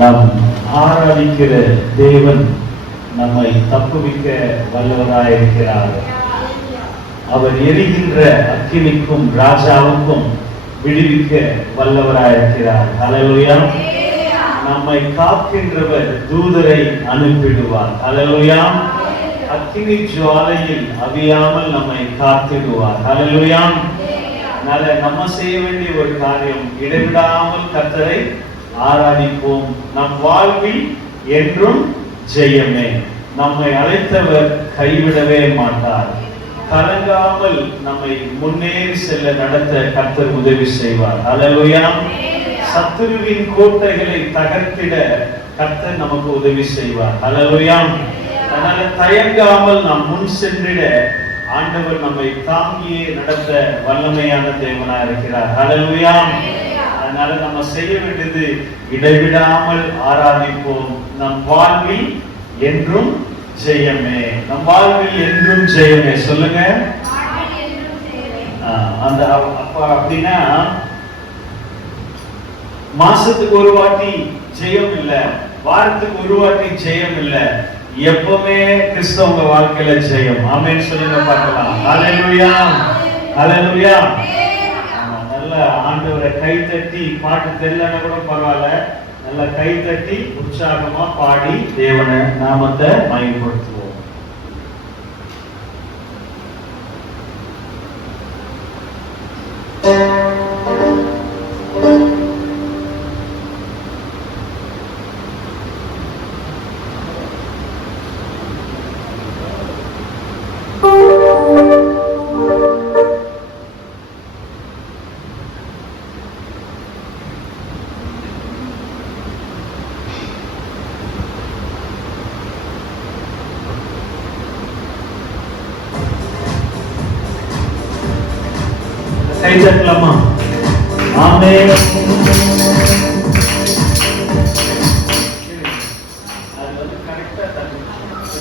நாம் ஆராதிக்கிற தேவன் நம்மை தப்புவிக்க வல்லவராயிருக்கிறார். அவர் எரிகின்ற அக்கினிக்கும் ராஜாவுக்கும் விடுவிக்க வல்லவராயிருக்கிறார். ஹல்லேலூயா. நம்மை காக்கின்றவர் தூதரை அனுப்பிடுவார். ஹல்லேலூயா. அக்கினி ஜுவாலையில் அவியாமல் நம்மை காத்திடுவார். ஹல்லேலூயா. நம்ம செய்ய வேண்டிய ஒரு காரியம், இடைவிடாமல் கர்த்தரை ஆராதிப்போம். நம் வாழ்வில் என்றும் ஜெயமே. நம்மை அழைத்தவர் கைவிடவே மாட்டார். கலங்காமல் நம்மை முன்னேறி செல்ல நடத்த கர்த்தர் உதவி செய்வார். ஹல்லேலூயா. சத்துருவின் கோட்டைகளை தகர்த்திட கர்த்தர் நமக்கு உதவி செய்வார். ஹல்லேலூயா. அதனால தயங்காமல் நாம் முன் சென்றிட ஆண்டவர் நம்மை தாங்கியே நடத்த வல்லமையான தேவனா இருக்கிறார். ஹல்லேலூயா. அதனால நம்ம செய்ய வேண்டியது இடைவிடாமல் ஆராதிப்போம். நம் வாழ்வில் என்றும் ஜெயமே. நம் வாழ்வில் என்றும் ஜெயமே. சொல்லுங்க. அந்த அப்ப அப்படின்னா மாசத்துக்கு ஒரு வாட்டி ஜெயம் இல்ல, வாரத்துக்கு ஒரு வாட்டி ஜெயம் இல்ல, எப்பவுமே கிறிஸ்தவங்க வாழ்க்கையில ஜெயம். ஆமென் சொல்லுங்க பார்க்கலாம். ஹல்லேலூயா. ஹல்லேலூயா. நல்ல ஆண்டவரை கை தட்டி, பாட்டு தெரியலன்னா கூட பரவாயில்ல, நல்ல கை தட்டி உற்சாகமா பாடி தேவனை நாமத்தை மகிமைப்படுத்துவோம். கை தட்டலாமா? ஆமென். அது கரெக்ட்டா தட்டுங்க.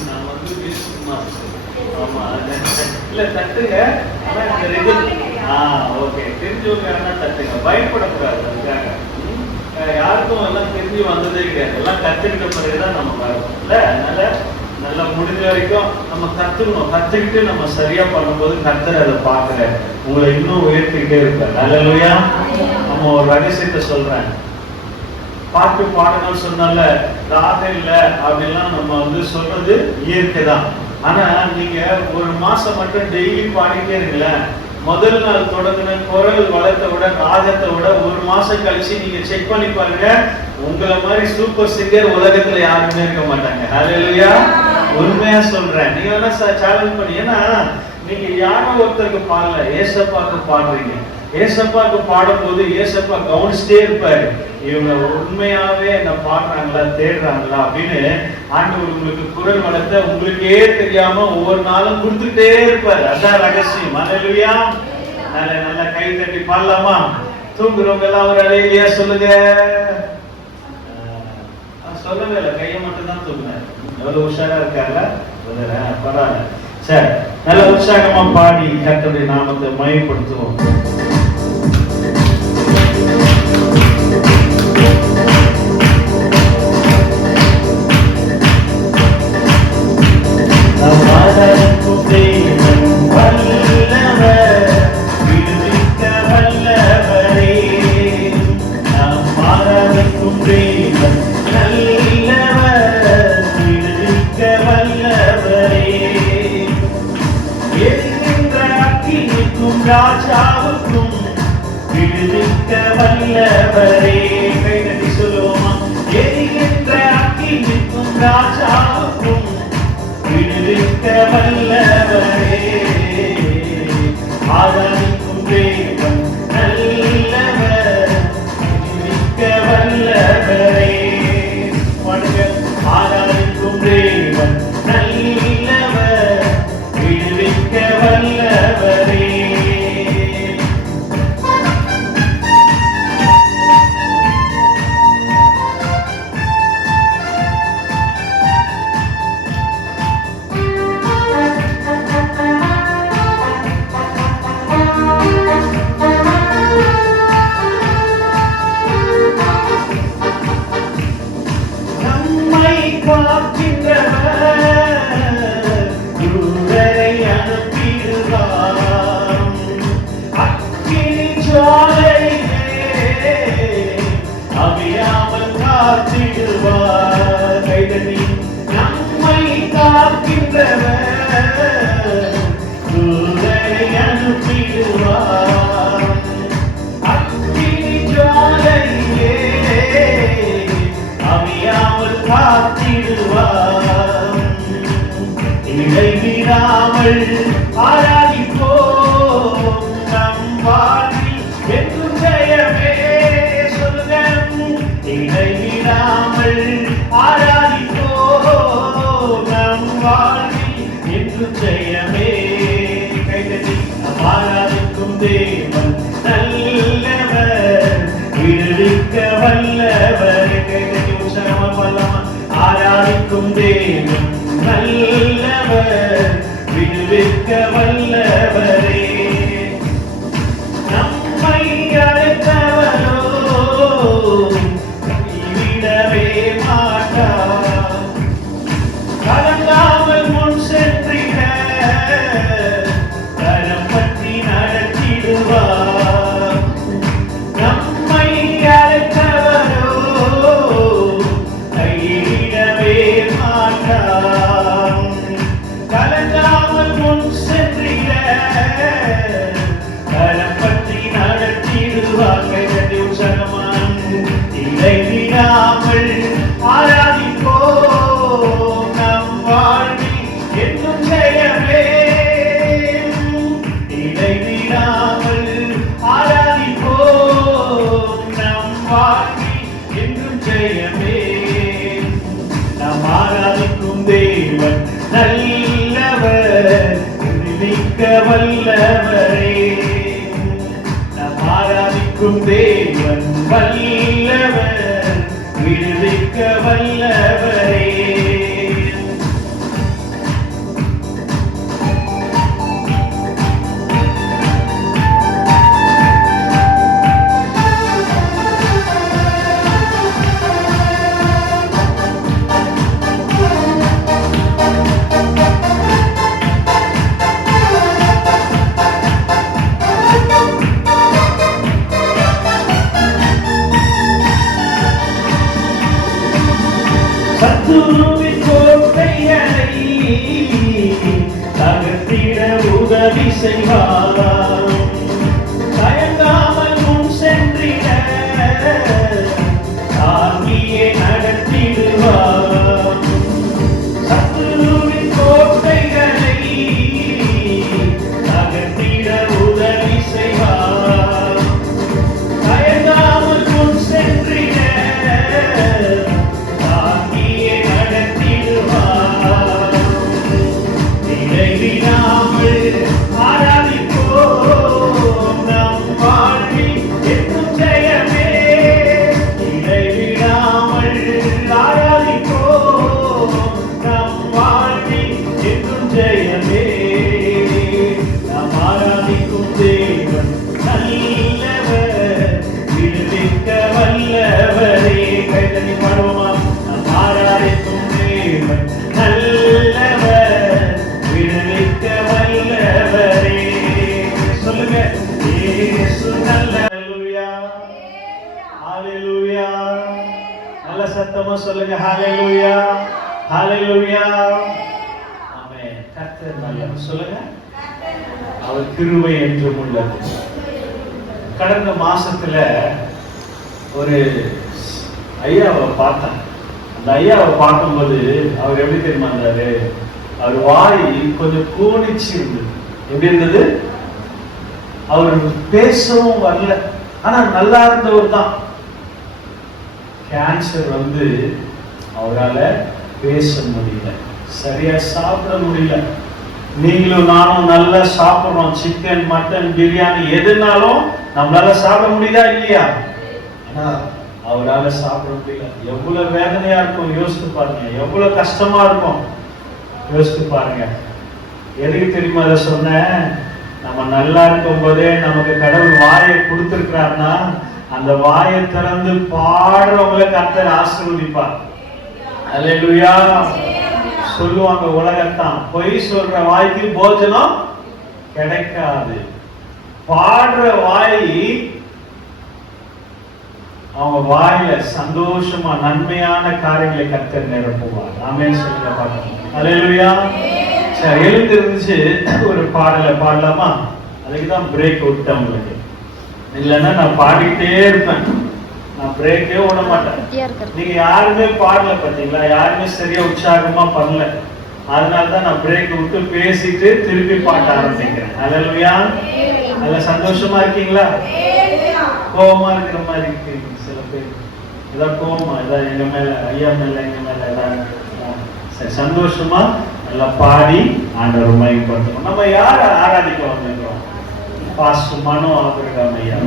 நான் பேசுமா? ஆமா இல்ல தட்டுங்க. ஆனா இந்த ரெகுலர் ஓகே தெரிஞ்சவங்க யாரா தட்டுங்க. பயப்படக்கூடாது. அதுக்காக யாருக்கும் எல்லாம் தெரிஞ்சு வந்ததே கிடையாது. எல்லாம் கத்துக்கிட்ட பிறகுதான் நம்ம வரோம் இல்ல. அதனால நல்லா முடிஞ்ச வரைக்கும் நம்ம கத்துக்கணும். கத்துக்கிட்டு நம்ம சரியா பண்ணும்போது கர்த்தர் அதை பார்க்கிற உங்களை இன்னும் உயர்த்திக்கிட்டே இருப்பார். ஹல்லேலூயா. நம்ம ஒரு ரகசியத்தை சொல்றேன். பாட்டு பாடணும் சொன்னால ராகம் இல்ல அப்படிலாம் நம்ம சொல்றது இயற்கை தான். ஆனா நீங்க ஒரு மாசம் மட்டும் டெய்லி பாடிட்டே இருங்களேன். முதல் நாள் தொடங்கின குரல் வளத்தை விட ராகத்தை விட ஒரு மாசம் கழிச்சு நீங்க செக் பண்ணி பாருங்க, உங்களை மாதிரி சூப்பர் சிங்கர் உலகத்துல யாருமே இருக்க மாட்டாங்க. ஹல்லேலூயா. உண்மையா சொல்றேன். நீங்க வேணா சேலஞ்ச் பண்ணி, ஏன்னா நீங்க யாரோ ஒருத்தருக்கு பாடல, ஏசப்பாக்கு பாடுறீங்க. ஏசப்பாக்கு பாடும்போது ஏசப்பா கவனிச்சுட்டே இருப்பாரு, இவங்க உண்மையாவே என்ன பாடுறாங்களா தேடுறாங்களா அப்படின்னு. ஆண்டவர் உங்களுக்கு குரல் வளர்த்த உங்களுக்கே தெரியாம ஒவ்வொரு நாளும் கொடுத்துட்டே இருப்பாரு. அதான் ரகசியம். ஹல்லேலூயா. நல்லா கை தட்டி பாடலாமா? தூங்குறவங்க எல்லாம் ஒரு அலையிலையா சொல்லுங்க. சொல்லவே இல்லை, கையை மட்டும் தான் தூக்குனாரு. எவ்வளவு உற்சாகா இருக்காருல்ல? பரவாயில்ல. சரி, நல்ல உற்சாகமா பாடி கர்த்தருடைய நாமத்தை மகிமைப்படுத்துவோம். ராஜாவுக்கும் விடுவிக்க வல்லவரே. கைதட்டி சொல்லுவோமா? எரிகின்ற அக்கினிக்கும் ராஜாவுக்கும் விடுவிக்க வல்லவரே. ஆராதிக்கும் தேவன் நல்லவர், விடுவிக்க வல்லவரே. ஆராதிக்கும் தேவன் நல்லவர், விடுவிக்க வல்லவரே. அவியாமல் காத்திடுவார். கைதட்டி நம்மை காக்கின்றவர் தூதரை அனுப்பிடுவார். அக்கினி ஜுவாலையிலே அவியாமல் காத்திடுவார். இடைவிடாமல் ஆராதிப்போம் நம் வாழ்வில் என்றும் ஜெயமே. சொல்லுங்க, இடைவிடாமல் ஆராதிப்போம் நம் வாழ்வில் என்றும் ஜெயமே. கைதட்டி நம் ஆராதிக்கும் தேவன் நல்லவர், விடுவிக்க வல்லவர். கைதட்டி உற்சாகமா பாடலாமா? ஆராதிக்கும் தேவன் நல்லவர், விடுவிக்க வல்லவரே. நம்மை அழைத்தவரோ கைவிடவே மாட்டார். கலங்காமல் முன் சென்றிட கரம் பற்றி நடத்திடுவார். நம்மை அழைத்தவரோ கைவிடவே மாட்டார். கலங்காமல் முன் சென்றிட கரம் பற்றி நடத்திடுவார். கைதட்டி உற்சாகமான் இடைவிடாமல் ஆராதிப்போம் நம் வாழ்வில் என்றும் ஜெயமே. இடைவிடாமல் ஆராதிப்போம் நம் வாழ்வில் என்றும் ஜெயமே. நாம் ஆராதிக்கும் தேவன் நல்லவர், விடுவிக்க வல்லவரே. நாம் ஆராதிக்கும் தேவன் வல்லவர், விடுவிக்க வல்லவரே. சத்துருவின் கோட்டைகளை தகர்த்திட உதவி செய்வார். தயங்காமல் முன் சென்றிட தாங்கியே நடத்திடுவார். சத்துருவின் கோட்டைகளை தகர்த்திட உதவி செய்வார். தயங்காமல் முன் சென்றிட ஆராதிப்போம் நம் வாழ்வில் என்றும் ஜெயமே. இடைவிடாமல் ஆராதிப்போம் நம் வாழ்வில் என்றும் ஜெயமே. நாம் ஆராதிக்கும் தேவன் நல்லவர், விடுவிக்க வல்லவரே. கைதட்டி பாடுவோமா? நாம் ஆராதிக்கும் தேவன் நல்லவர், விடுவிக்க வல்லவரே. சொல்லுங்க, இயேசு நல்லவர். ஹalleluya, ஹalleluya. நல்ல சத்தமா சொல்லுங்க, ஹalleluya, ஹalleluya. ஆமென். கர்த்தர் நல்லவர். சொல்லுங்க, அவர் கிருபை என்றும் உள்ளது. கடந்த மாசத்துல ஒரு ஐயாவை பார்த்தேன். அந்த ஐயாவை பார்க்கும்போது அவர் எப்படி தெரியுமா இருந்தாரு? அவர் வாய் கொஞ்சம் கோணிச்சு இருந்தது. எப்படி இருந்தது? அவர் பேசவும் வரல, ஆனா நல்லா இருந்தவர் தான். கேன்சர் வந்து அவரால பேச முடியல, சரியா சாப்பிட முடியல. நீங்களும் நானும் நல்லா சாப்பிடுறோம், சிக்கன், மட்டன், பிரியாணி எதுனாலும் நம்மளால சாப்பிட முடியுதா இல்லையா? ஆனா அவரால சாப்பிட முடியல. எவ்வளவு வேதனையா இருக்கும் யோசித்து பாருங்க, எவ்வளவு கஷ்டமா இருக்கும் யோசித்து பாருங்க. எதுக்கு தெரியுமா அதை சொன்னேன்? நம்ம நல்லா இருக்கும் போதே நமக்கு கடவுள் வாயை கொடுத்திருக்கிறார்னா அந்த வாயை திறந்து பாடுறவங்களை கர்த்தர் ஆசீர்வதிப்பார். அல்லேலூயா. சொல்லுவாங்க உலகத்தான், பொய் சொல்ற வாய்க்கு போஜனம் கிடைக்காது. பாடுற வாய் அவங்க வாயில சந்தோஷமா நன்மையான காரியங்களை கர்த்தர் நிரப்புவார். ஆமென் சொல்லுங்க பாருங்க. அல்லேலூயா. சரி, எழுந்திருந்து ஒரு பாடலை பாடலாமா? அதுக்குதான் பிரேக் விட்டேன் உங்களுக்கு. இல்லைன்னா நான் பாடிட்டே இருப்பேன், நான் பிரேக்கே விட மாட்டேன். நீங்க யாருமே பாடல பாத்தீங்களா, யாருமே சரியா உற்சாகமா பண்ணல. அதனாலதான் நான் பிரேக் விட்டு பேசிட்டு திருப்பி பாட்ட ஆரம்பிக்கிறேன். அல்லேலூயா. நல்ல சந்தோஷமா இருக்கீங்களா? கோபமா இருக்கிற மாதிரி இருக்கீங்க சில பேர். ஏதாவது கோபமா, ஏதாவது எங்க மேல, ஐயா மேல, எங்க மேல ஏதாவது. சரி, சந்தோஷமா நல்லா பாடி ஆண்டவர் மகிமைப்படுத்தணும். நம்ம யாரை ஆராதிக்க வந்திருக்கிறோம்? பாஸ்டர் மனோ ஆபிரகாம் ஐயா,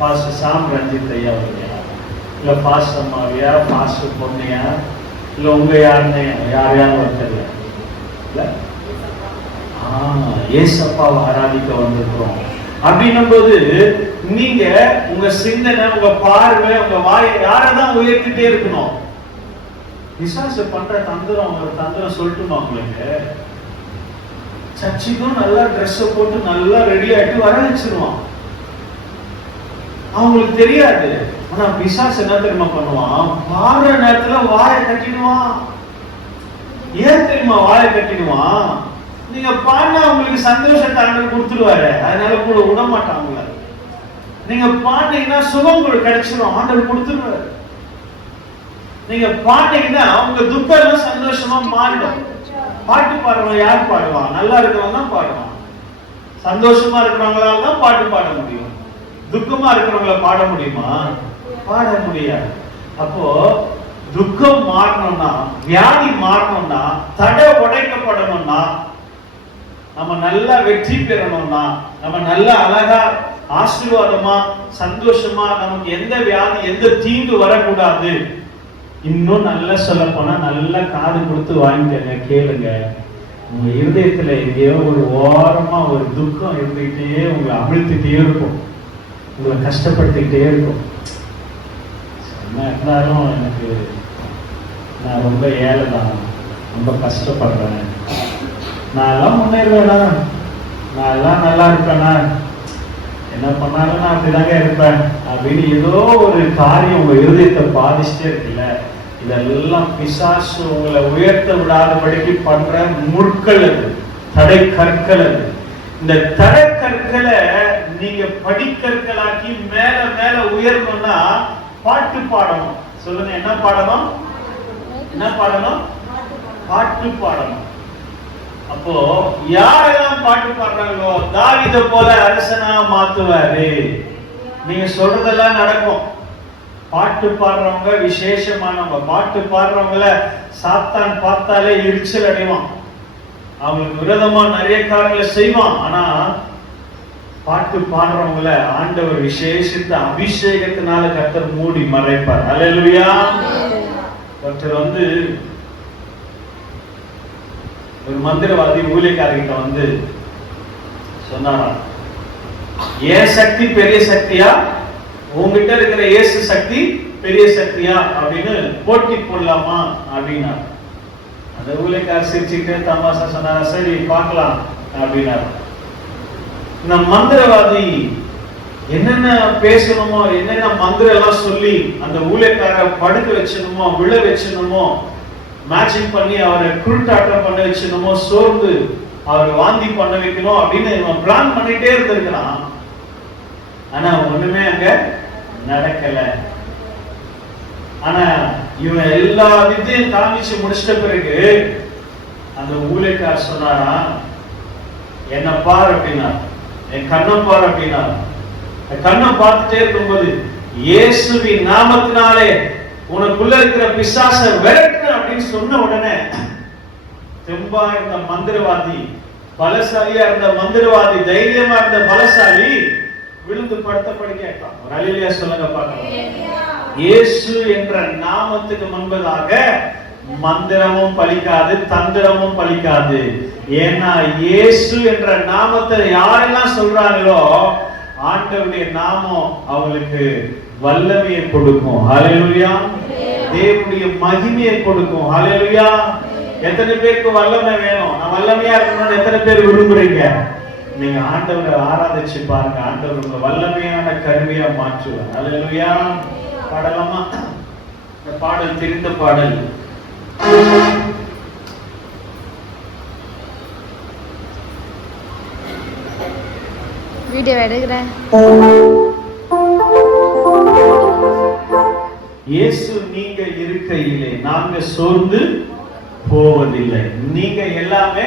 பாஸ்டர் சாம் ரஞ்சித் ஐயா அவர்களையா, இல்ல பாஸ்டர் அம்மாவையா, பாஸ்டர் பொண்ணையா, இல்ல உங்க யாருன்னு யாரையாவது ஒருத்தர் இல்ல ஏசப்பாவை ஆராதிக்க வந்திருக்கிறோம். அப்படின்னும் போது நீங்க உங்க சிந்தனை, உங்க பார்வை, உங்க வாயை யாரதான் உயர்த்திட்டே இருக்கணும். பிசாசு பண்ற தந்திரம், ஒரு தந்திரம் சொல்லட்டுமா உங்களுக்கு? சர்ச்சுக்கும் நல்லா ட்ரெஸ் போட்டு நல்லா ரெடி ஆயிட்டு வர வச்சிருவான். அவங்களுக்கு தெரியாது. ஆனா பிசாசு என்ன தெரியுமா பண்ணுவான்? பாடுற நேரத்துல வாயை கட்டிடுவான். ஏன் தெரியுமா வாயை கட்டிடுவான்? நீங்க பாடினா உங்களுக்கு சந்தோஷத்தை ஆண்டவர் கொடுத்துருவாரு, அதனால கூட விட மாட்டான் உங்களை. நீங்க பாடினீங்கன்னா சுகம் கிடைச்சிடும், ஆண்டவர் கொடுத்துருவாரு. நீங்க பாட்டீங்கன்னா உங்க துக்கம் எல்லாம் சந்தோஷமா மாறிடும். பாட்டு பாடுறவங்க யார் பாடுவான்? நல்லா இருக்கிறவங்க தான் பாடுவான். சந்தோஷமா இருக்கிறவங்களால தான் பாட்டு பாட முடியும். துக்கமா இருக்கிறவங்கள பாட முடியுமா? பாட முடியாது. அப்போ துக்கம் மாறணும்னா, வியாதி மாறணும்னா, தடை உடைக்கப்படணும்னா, நம்ம நல்லா வெற்றி பெறணும்னா, நம்ம நல்ல அழகா ஆசீர்வாதமா சந்தோஷமா, நமக்கு எந்த வியாதி எந்த தீங்கு வரக்கூடாது. இன்னும் நல்லா சொல்ல போனா நல்லா காது கொடுத்து வாங்கிக்கங்க, கேளுங்க. உங்க இருதயத்துல எங்கேயோ ஒரு ஓரமா ஒரு துக்கம் இருந்துகிட்டே உங்களை அமிழ்த்திட்டே இருக்கும், உங்களை கஷ்டப்படுத்திக்கிட்டே இருக்கும். என்ன இருந்தாலும் எனக்கு நான் ரொம்ப ஏழை தான், ரொம்ப கஷ்டப்படுறேன், நான் எல்லாம் முன்னேறுவேனா, நான் எல்லாம் நல்லா இருப்பேனா, என்ன பண்ணாலும் நான் அப்படிதாங்க இருப்பேன் அப்படின்னு ஏதோ ஒரு காரியம் உங்க இருதயத்தை பாதிச்சுட்டே இருக்குல்ல. இதெல்லாம் பிசாசு உங்களை உயர்த்த விடாதபடிக்கு பண்ற முற்கள், அது தடை கற்கள். அது இந்த தடை கற்களை நீங்க படிக்கற்களாக்கி மேல மேல உயரணும்னா பாட்டு பாடணும். சொல்லுங்க, என்ன பாடணும்? என்ன பாடணும்? பாட்டு பாடணும். அப்போ யாரெல்லாம் பாட்டு பாடுறாங்களோ தாவீதை போல அரசனா மாத்துவாரு. நீங்க சொல்றதெல்லாம் நடக்கும். பாட்டு பாடுறவங்க விசேஷமானவங்க. பாட்டு பாடுறவங்கள சாத்தான் பார்த்தாலே எரிச்சல் அடைவான், அவங்களுக்கு விரோதமா நிறைய காரியங்களை செய்வான். ஆனா பாட்டு பாடுறவங்கள ஆண்டவர் விசேஷித்த அபிஷேகத்தினால கர்த்தர் மூடி மறைப்பார். அல்லேலூயா. கர்த்தர் ஒரு மந்திரவாதி ஊழியக்காரர்கிட்ட சொன்னாராம், ஏன் சக்தி பெரிய சக்தியா, உங்ககிட்ட இருக்கிற இயேசு சக்தி பெரிய சக்தியா அப்படின்னு போட்டி போடலாமா அப்படின்னா, அந்த ஊழியக்காரர் சிரிச்சுக்கிட்டே தமாசா சொன்னாரா, சரி பார்க்கலாம் அப்படின்னாரு. இந்த மந்திரவாதி என்னென்ன பேசணுமோ, என்னென்ன மந்திரம் எல்லாம் சொல்லி அந்த ஊழியக்காரரை படுக்க வச்சணுமோ, விழ வச்சணுமோ, மேட்சிங் பண்ணி அவரை குருட்டாட்டம் பண்ண வச்சணுமோ, சோர்ந்து அவரை வாந்தி பண்ண வைக்கணும் அப்படின்னு இவன் பிளான் பண்ணிட்டே இருந்திருக்கிறான். ஆனா ஒண்ணுமே அங்க நடக்கல. ஆனா இவன் எல்லா வித்தையும் காமிச்சு முடிச்சிட்ட பிறகு அந்த ஊழியக்காரர் சொன்னாரா, என்ன பார் அப்படின்னா, என் கண்ணம் பார் அப்படின்னா, கண்ணை பார்த்துட்டே இருக்கும்போது இயேசுவின் நாமத்தினாலே உனக்குள்ள இருக்கிற பிசாச விரட்டு அப்படின்னு சொன்ன உடனே தெம்பா இருந்த மந்திரவாதி, பலசாலியா இருந்த மந்திரவாதி, தைரியமா இருந்த பலசாலி விழுந்து படுத்தபடி கேட்டான். ஒரு அல்லேலூயா சொல்லுங்க பார்க்கலாம். இயேசு என்ற நாமத்துக்கு முன்பதாக மந்திரமும் பலிக்காது, தந்திரமும் பலிக்காது. ஏன்னா இயேசு என்ற நாமத்தை யாரெல்லாம் சொல்றாங்களோ ஆண்டவருடைய நாமம் அவங்களுக்கு வல்லமையை கொடுக்கும். ஹல்லேலூயா. தேவனுடைய மகிமையை கொடுக்கும். ஹல்லேலூயா. எத்தனை பேருக்கு வல்லமை வேணும்? நான் வல்லமையா இருக்கணும்னு எத்தனை பேர் விரும்புறீங்க? நீங்க ஆண்டவரை ஆராதிச்சு பாருங்க. ஆண்டவர் உங்க வல்லமையான கருவியா மாற்றுவார். அல்லேலூயா. பாடலாமா? இந்த பாடல் தெரிந்த பாடல். வீடியோ எடுக்கிறேன். இயேசு நீங்க இருக்கையிலே நாங்க சோர்ந்து போவதில்லை. நீங்க எல்லாமே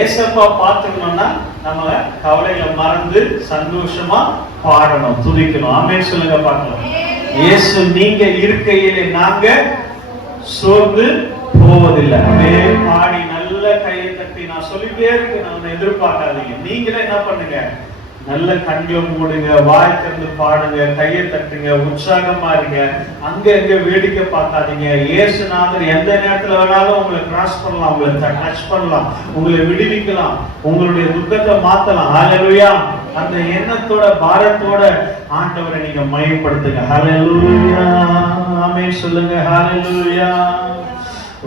ஏசப்பா பார்த்துக்கணும்னா நம்ம கவலையில மறந்து சந்தோஷமா பாடணும், துதிக்கணும். ஆமென் சொல்லுங்க பார்க்கலாம். இயேசு நீங்க இருக்கையிலே நாங்க சோர்ந்து போவதில்லை. அப்படியே பாடி நல்ல கையை தட்டி நான் சொல்லிட்டே இருக்கு, நான் எதிர்பார்க்காதீங்க. நீங்களே என்ன பண்ணுங்க, நல்ல கண்களை மூடுங்க, வாய் திறந்து பாடுங்க, கையை தட்டுங்க, உற்சாகமா இருங்க. அங்க எங்க வேடிக்கை பார்க்காதீங்க. இயேசுநாதர் எந்த நேரத்துல வேணாலும் உங்களை கிராஸ் பண்ணலாம், உங்களை டச் பண்ணலாம், உங்களை விடுவிக்கலாம், உங்களுடைய துக்கத்தை மாத்தலாம். ஹல்லேலூயா. அந்த எண்ணத்தோட பாரத்தோட ஆண்டவரை நீங்க மையப்படுத்துங்க. ஹல்லேலூயா. ஆமென் சொல்லுங்க. ஹல்லேலூயா.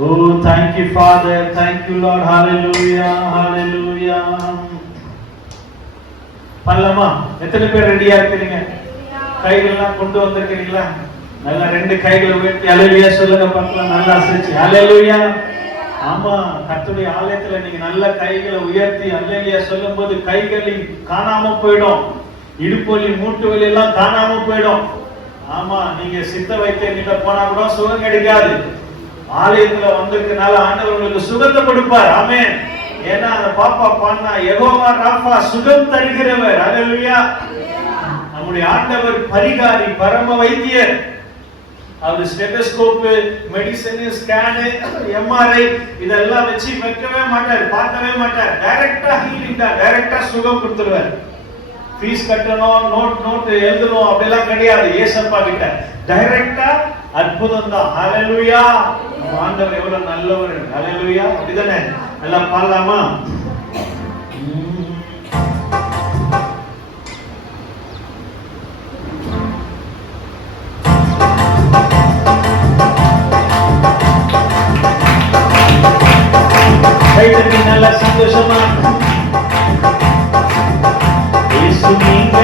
ஓ thank you Father, thank you Lord. Hallelujah, hallelujah. பண்ணலாமா? எத்தனை பேர் ரெடியா இருக்கிறீங்க? கைகள் எல்லாம் கொண்டு வந்திருக்கீங்களா? நல்லா ரெண்டு கைகளை உயர்த்தி ஹல்லேலூயா சொல்லுங்க பார்க்கலாம். நல்லா அசைச்சு ஹல்லேலூயா. ஆமா, கர்த்தருடைய ஆலயத்துல நீங்க நல்ல கைகளை உயர்த்தி ஹல்லேலூயா சொல்லும்போது கைகள் காணாம போயிடும், இடுப்பு வலி மூட்டு வலி எல்லாம் காணாம போயிடும். ஆமா, நீங்க சித்த வைத்தியர் கிட்ட போனா கூட சுகம் கிடைக்காது. ஆலயத்துல வந்திருக்கனால ஆண்டவர் உங்களுக்கு சுகத்தை கொடுப்பார். ஆமென். ஏன்னா அந்த பாப்பா பாடினா யெகோவா ராஃபா சுகம் தருகிறவர். ஹல்லேலூயா. நம்முடைய ஆண்டவர் பரிகாரி, பரம வைத்தியர். அவர் ஸ்டெதஸ்கோப், மெடிசன், ஸ்கேன், எம்ஆர்ஐ இதெல்லாம் வச்சு வைக்கவே மாட்டார், பார்க்கவே மாட்டார். டைரக்டா ஹீலிங் தான், டைரக்டா சுகம் கொடுத்துருவார். ஃபீஸ் கட்டணும், நோட் எழுதணும் அப்படிலாம் கிடையாது. ஏசப்பா கிட்ட டைரக்டா அற்புதம் தான். ஹல்லேலூயா. ஆண்டவர் எவ்வளவு நல்லவர். ஹல்லேலூயா. அப்படிதானே? எல்லாம் பாடலாமா? கைதட்டி நல்ல சந்தோஷமா இயேசு நீங்க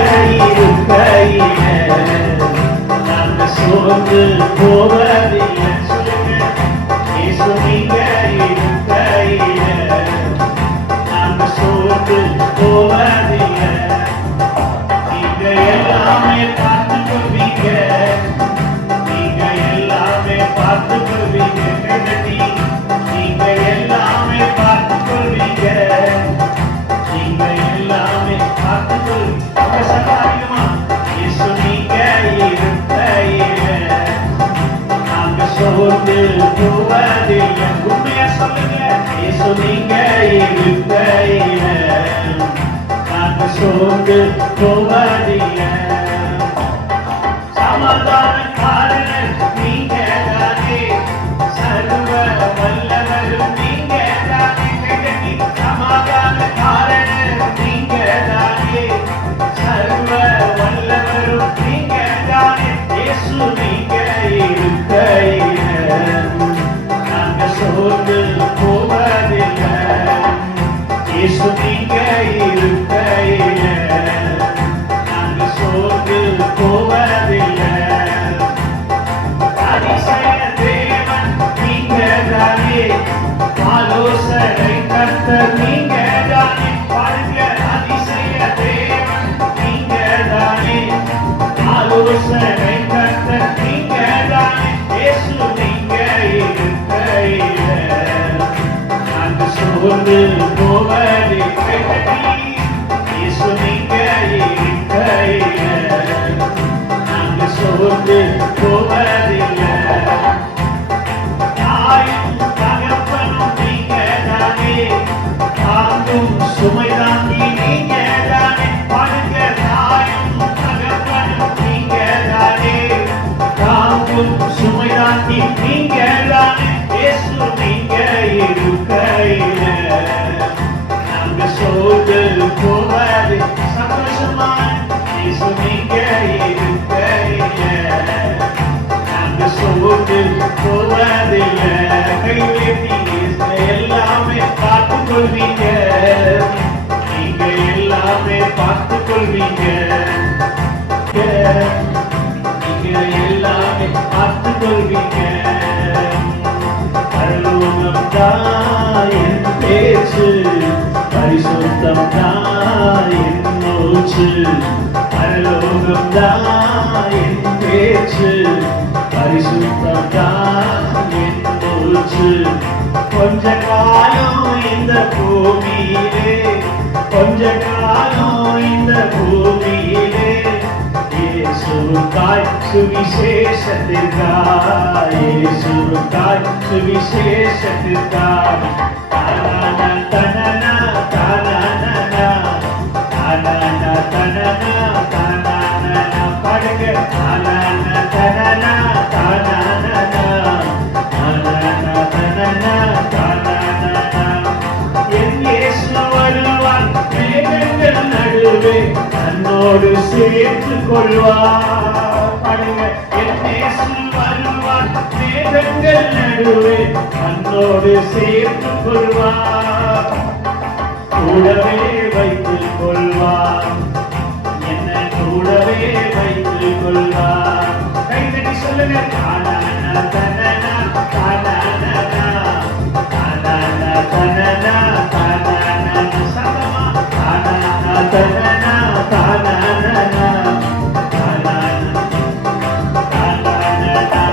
இருக்கையிலே நாங்க சோர்ந்து போவதில்லை. சொல்லுங்க. இயேசு நீங்க இருக்கையிலே நாங்க சோர்ந்து போவதில்லை. நீங்க எல்லாமே பார்த்து கொள்வீங்க, நீங்க எல்லாமே பார்த்து கொள்வீங்க. கைதட்டி நீங்க எல்லாமே பார்த்து கொள்வீங்க, நீங்க எல்லாமே பார்த்து கொள்வீங்க. சகாயமா இயேசு நீங்க இருக்கையிலே நாங்க சோர்ந்து போவதில்லை. உண்மையா சொல்லுங்க. இயேசு நீங்க இருக்கையிலே நாங்க சோர்ந்து போவதில்லை. சமாதானக்காரர் நீங்க தானே, சர்வ வல்லவரும் நீங்க தானே. கைதட்டி சமாதானக்காரர் நீங்க தானே, சர்வ வல்லவரும் நீங்க தானே. இயேசு நீங்க இருக்கையிலே நாங்க சோர்ந்து போவதில்லை. இயேசு நீங்க இருக்கையிலே நாங்க சோர்ந்து போவதில்லை. அதிசய தேவன் நீங்க தானே, ஆலோசனை கர்த்தர் நீங்க தானே. பாருங்க. அதிசய தேவன் நீங்க தானே, ஆலோசனை கர்த்தர் நீங்க தானே. இயேசு நீங்க இருக்கையிலே நாங்க சோர்ந்து போவதில்லை. இயேசு நீங்க இருக்கையிலே நாங்க சோர்ந்து போவதில்லை. தாயும் தகப்பனும் நீங்க தானே, தாங்கும் சுமை தாங்கி நீங்க தானே. பாருங்க. தாயும் தகப்பனும் நீங்க தானே, தாங்கும் சுமை தாங்கி நீங்க தானே. இயேசு நீங்க இருக்கையிலே நாங்க சோர்ந்து போவதில்லை. சந்தோஷமா இயேசு நீங்க இருக்கையிலே நீங்க எல்லாமே பார்த்து கொள்வீங்க. பரலோகம் தான் என் பேச்சு, பரிசுத்தம் தான் என் மூச்சு. பரலோகம் தான் என் பேச்சு, பரிசுத்தம் தான் என் மூச்சு. கொஞ்ச காலம் இந்த பூமியிலே, கொஞ்ச காலம் இந்த பூமியிலே, இயேசுவுக்காய் சுவிசேஷத்திற்காய், இயேசுவுக்காய் சுவிசேஷத்திற்காய். தனனா தனனா தனனா தனனா தனனா தனனா பாடுங்க. தனனா தனனா தனனா தனனா தனனா தனனா. என் இயேசு வருவார் மேகங்கள் நடுவே, தன்னோடு சேர்த்து கொள்வார். பாடுங்க. என் இயேசு வருவார் மேகங்கள் நடுவே, தன்னோடு சேர்த்து கொள்வார். கூடவே வைத்துக் கொள்வார், என்ன கூடவே வைத்துக் கொள்வார். கைதட்டி சொல்லுங்க. தானானா தனனா தானானா தானானா தனனா தானானா சத்தமா. தானானா தனனா தானானா தானானா தானானா.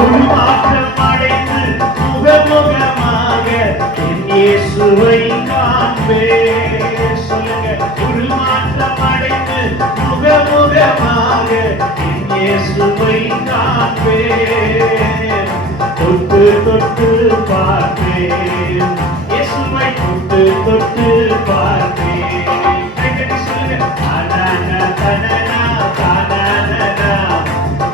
உருமாற்றம் அடைந்து முகமுகமாக என் இயேசுவை காண்பேன். சொல்லுங்க. உருமாற்றம் அடைந்து முகமுகமாக என் இயேசுவை காண்பேன். தொட்டு தொட்டு பார்ப்பேன், இயேசுவை தொட்டு தொட்டு பார்ப்பேன். கைதட்டி சொல்லுங்க. தானானா தனனா தானானா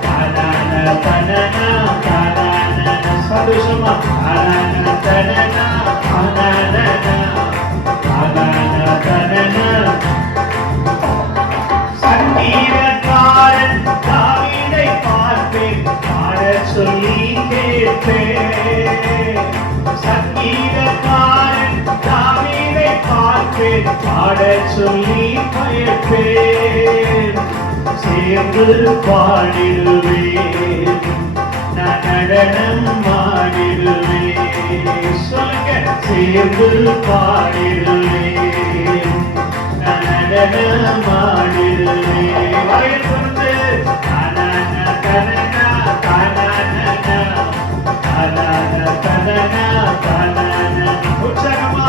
தானானா தனனா தானானா. சந்தோஷமா. தானானா தனனா தானானா தானானா தனனா. சங்கீதக்காரன் தாவீதை பார்ப்பேன், பாடச் சொல்லி கேட்பேன். சங்கீதக்காரன் தாவீதை பார்ப்பேன், பாடச் சொல்லி கேட்பேன். சேர்ந்து பாடிடுவேன், நான் நடனம் ஆடிடுவேன். சொல்லுங்க. சேர்ந்து பாடிடுவேன், நான் நடனம் ஆடிடுவேன். வாயை திறந்து. தானானா தனனா தானானா தானானா தனனா தானானா. உற்சாகமா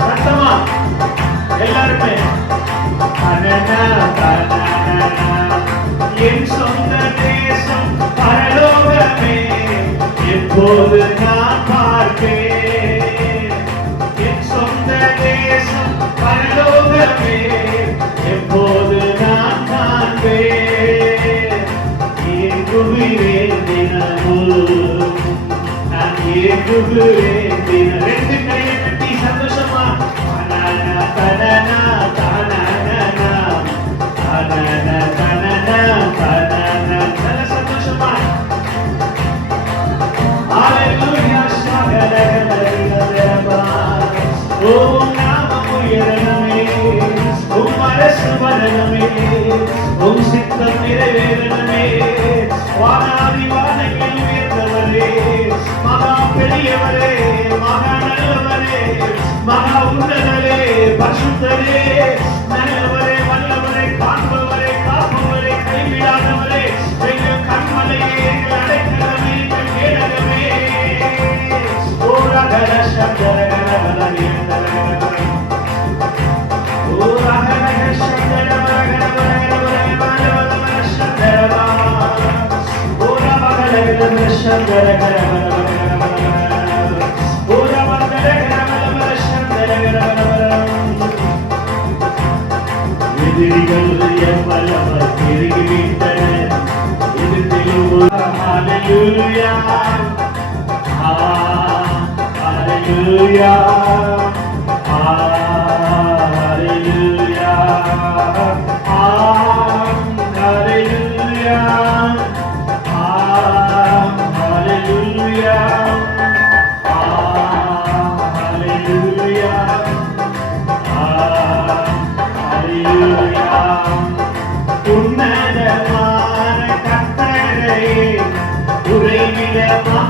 சத்தமா எல்லாருமே. தனனா தானானா. என் சொந்த தேசம் பரலோகமே, எப்போது நான் பார்ப்பேன். என் சொந்த தேசம் பரலோகமே, எப்போது நான் காண்பேன். ஏங்குகிறேன் தினமும், நான் ஏங்குகிறேன் தினம். ரெண்டு கையை கட்டி சந்தோஷமா. தானானா தனனா தானானா தானானா தனனா தானானா. நல்ல சந்தோஷமா. ஹalleluya. சகலகலகலகலமா. ஓம் நாமம் உயரணமே, உம் அரசு வரணுமே, உம் சித்தம் நிறைவேறணுமே. வானாதி வானங்கள் உயர்ந்தவரே, மகா பெரியவரே, மகா நல்லவரே, மகா உன்னதரே, பரிசுத்தரே, நல்லவரே, வல்லவரே, காண்பவரே, காப்பவரே, கைவிடாதவரே, எங்கள் கண்மலையே, எங்கள் அடைக்கலமே, எங்கள் கேடகமே. ஓ ரகர சங்கரகரகரகரகரகர. ஓ ரகரக சங்கரகரகரகரகரகரகரகர சங்கரகரகர. ஓ ரகரக சங்கரகரகரகரகரகரகர. ஓ ரகரக சங்கரகரகரகரகரகர. எதிரிகள் எவ்வளவர் பெருகிவிட்டனர், எதிர்த்திலும். ஹalleluya ஹalleluya ஹalleluya ஹalleluya ஹalleluya ஹalleluya ஹalleluya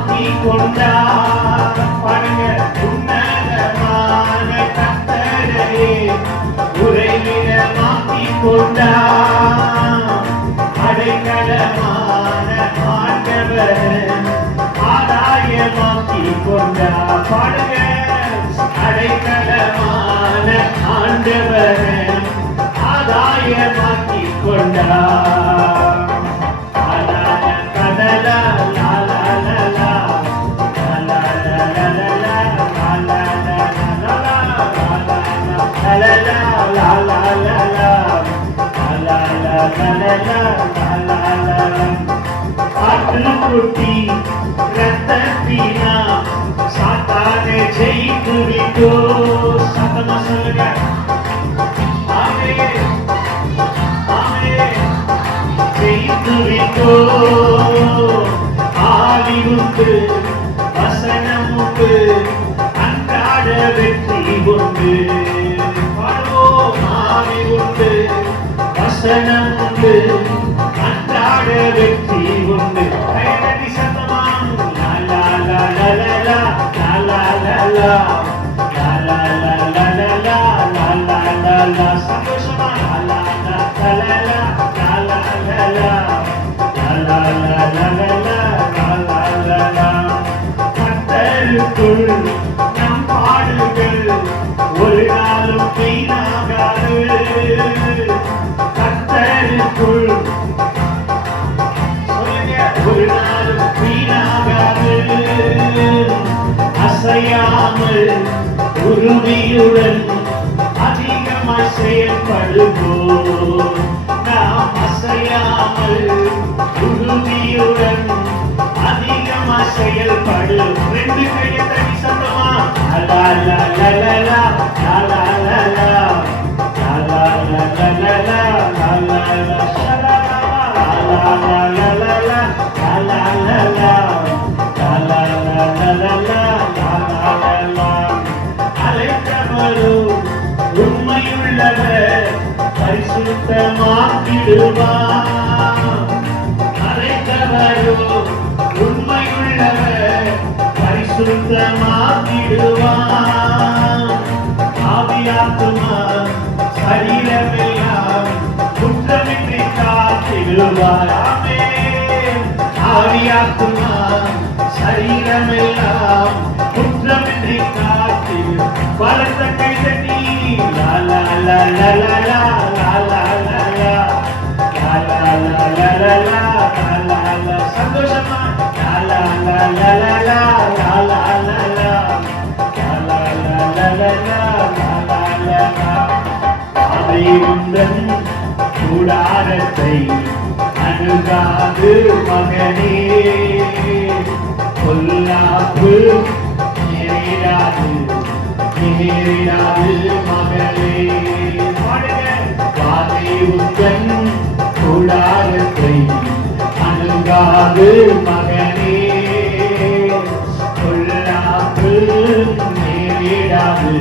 மாற்றி கொண்டார். பாடுங்க. உன்னதமான கர்த்தரையே உறைவிடமாக்கி கொண்டார். அடைக்கலமான ஆண்டவர் ஆதாயமாக்கி கொண்டார். பாடுங்க. அடைக்கலமான ஆண்டவர் ஆதாயமாக்கி கொண்டார். ஆட்டுக்குட்டி ரத்தத்தினா சாத்தானை ஜெயித்து விட்டோ. சத்தமா சொல்லுங்க. ஆமென் ஆமென். ஜெயித்து விட்டோ. ஆவி உண்டு வசனம் உண்டு அன்றாட வெற்றி உண்டு. பாடுவோம். ஆவி உண்டு வசனம் உண்டு அன்றாட வெற்றி உண்டு. கையடி சத்தமா. லா லா லா லா லா லா லா லா லா லா லா லா லா லா லா லா லா லா. சந்தோஷமா. லா லா லா லா லா லா லா லா லா லா லா லா லா லா. கர்த்தருக்குள் நம் பாடுகள் ஒரு நாளும் வீணாகாது. கர்த்தருக்குள் ஒரு நாளும் வீணாகாது. அசையாமல் உறுதியுடன் அதிகமாய் செயல்படுவோம். நாம் அசையாமல் உறுதியுடன் அதிகமாய் செயல்படுவோம். ரெண்டு கையை தட்டி சத்தமா. லா லா லா லா லா லா லா லா லா லா லா லா லா லா லா லா. அழைத்தவரோ உண்மையுள்ளவர் பரிசுத்தமாக்கிடுவார். அழைத்தவரோ உண்மையுள்ளவர் பரிசுத்தமாக்கிடுவார். ஆவியாத்துமா சரீரமெல்லாம் குற்றமின்றி காத்திடுவார். ஆமென். ஆவியாத்துமா சரீரமெல்லாம் குற்றமின்றி காத்திடுவார். பலத்த கைதட்டி. லா லா லா லா லா லா லா லா லா லா லா லா லா லா லா லா லா. சந்தோஷமா. லா லா லா லா லா லா லா லா லா லா லா லா லா லா. அதை உந்தன் கூடாரத்தை அணுகாது மகனே. பொல்லாப்பு நேரிடாது நேரிடாது மகளே. பாதை உந்தன் கூடாரத்தை அணுகாது மகனே. பொல்லாப்பு நேரிடாது.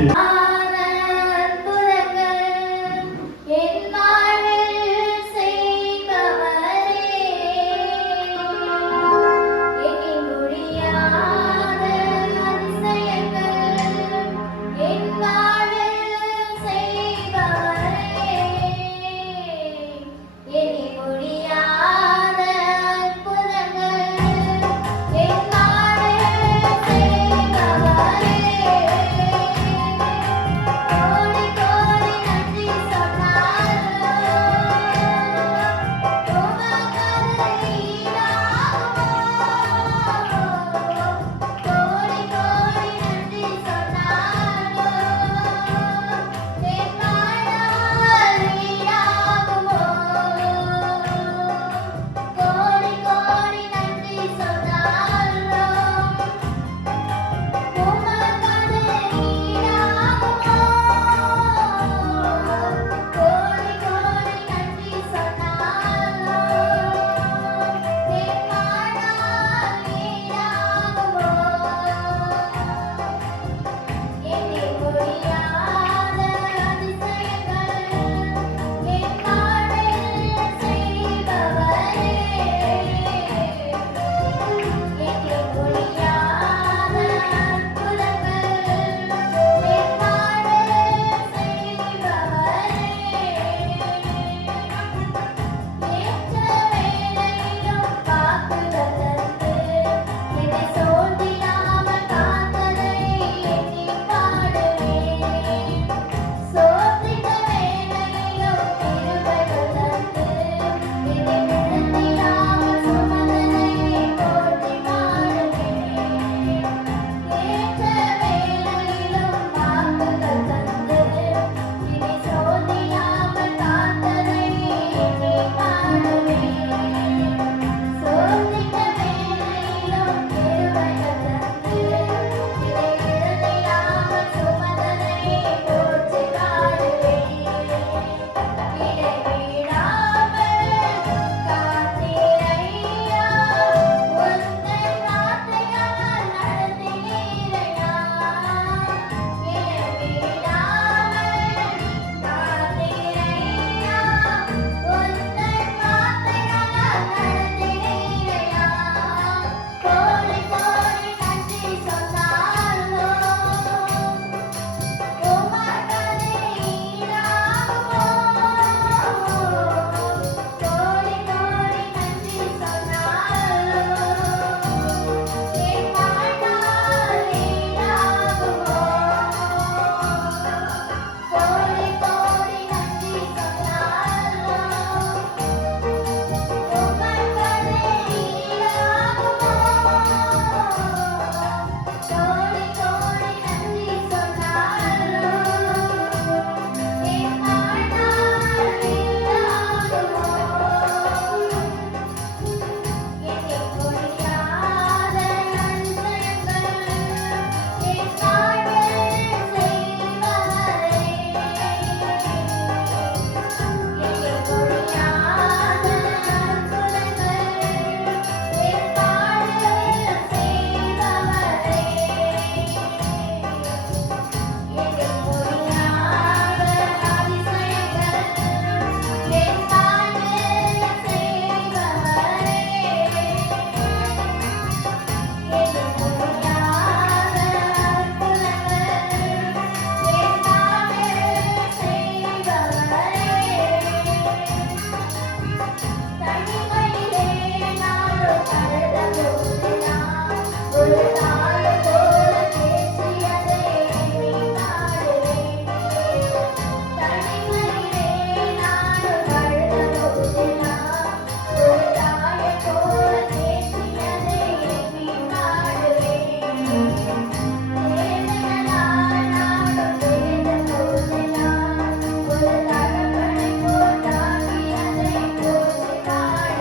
தனிமையிலே நானும் அழுத போதெல்லாம் ஒரு தாயை போல பேசியதை எண்ணி பாடுவேன். தனிமையிலே நானும் அழுத போதெல்லாம் ஒரு தாயை போல பேசியதை எண்ணி பாடுவேன். தேவைகளால் நானும் துயர்ந்த போதெல்லாம் ஒரு தகப்பனைப் போல் தாங்கியதை போற்றி பாடுவேன்.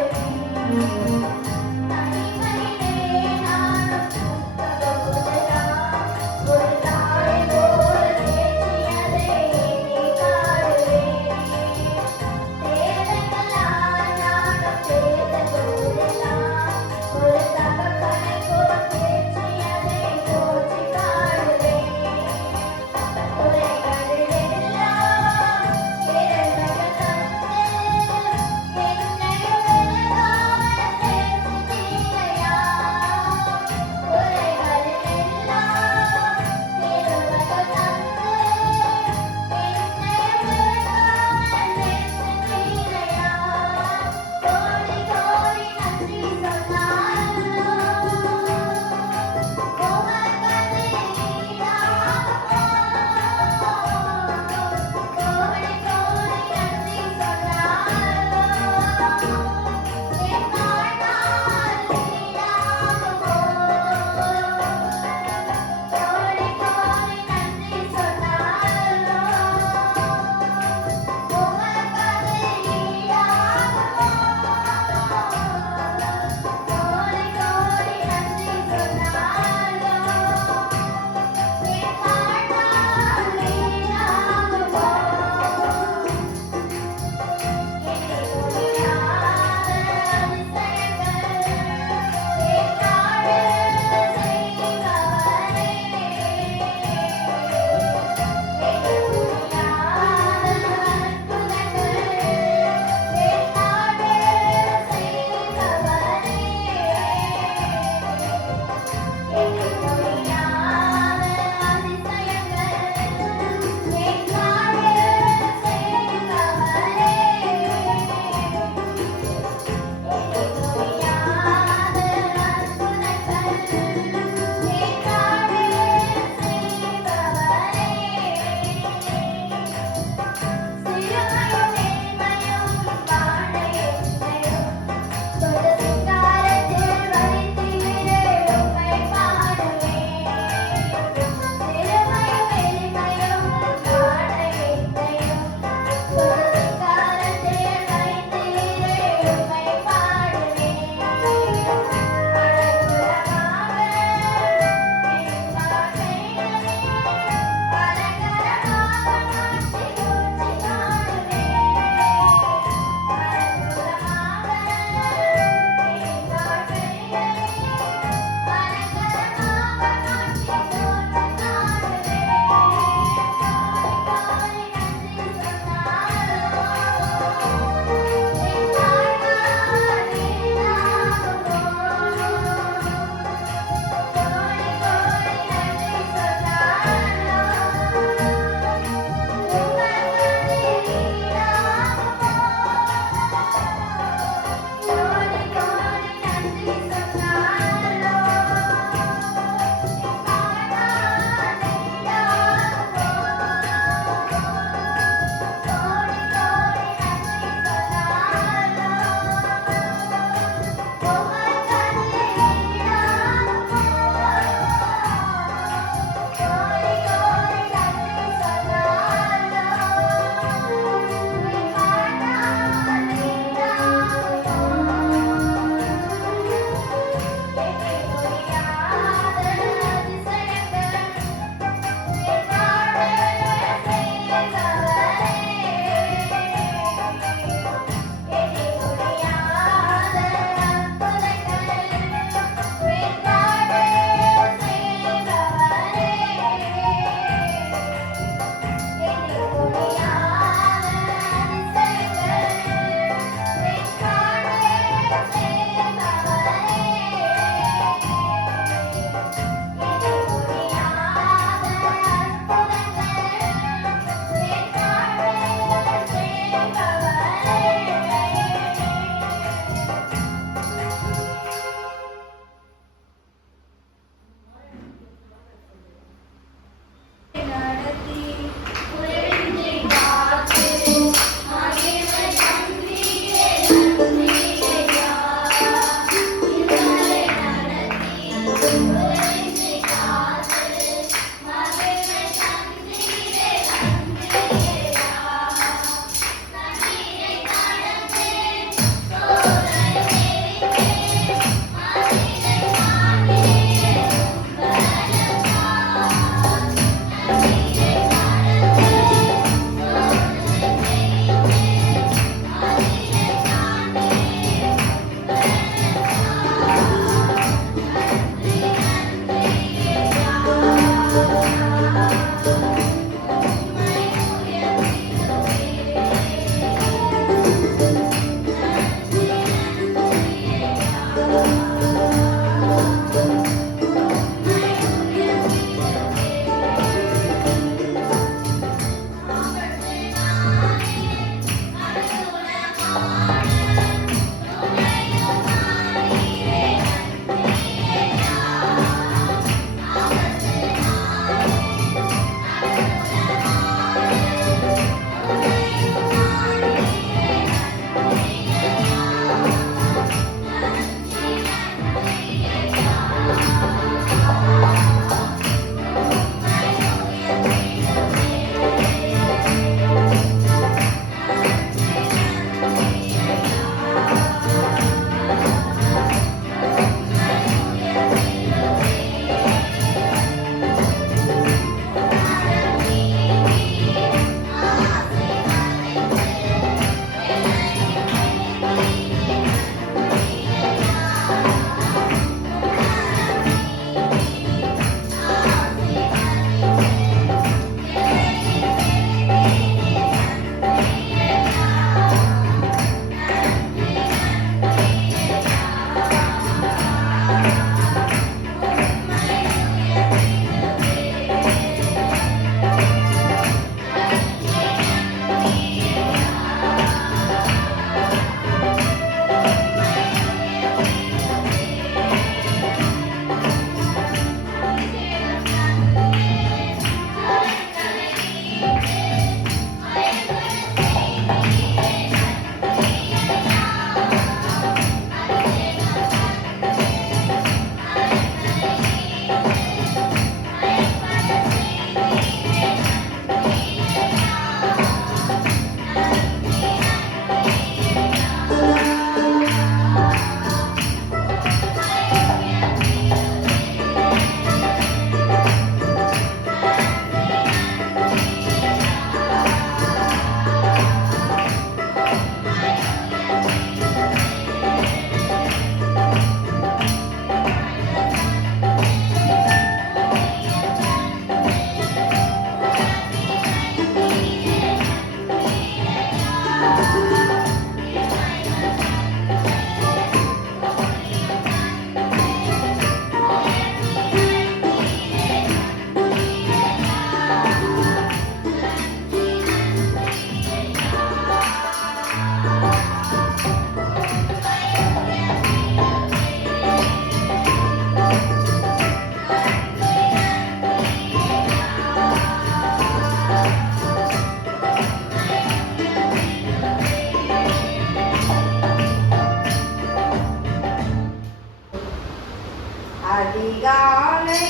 அதிகாலை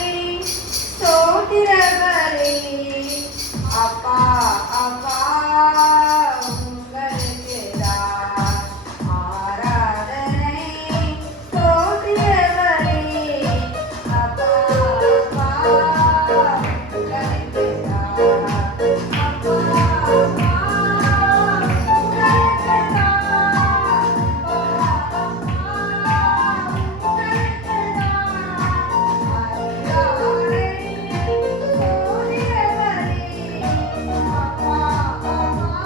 ஸ்தோத்திர பலி அப்பா அப்பா உங்களுக்கு தான் ஆராதனை ஸ்தோத்திர பலி அப்பா அப்பா உங்களுக்கு தான் அப்பா அப்பா உங்களுக்கு தான்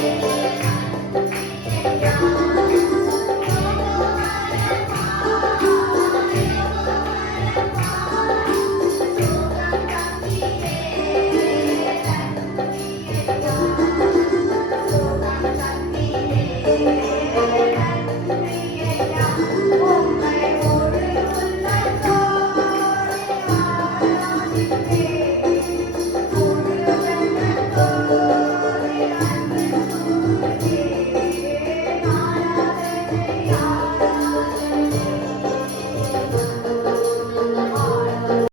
ஆராதனை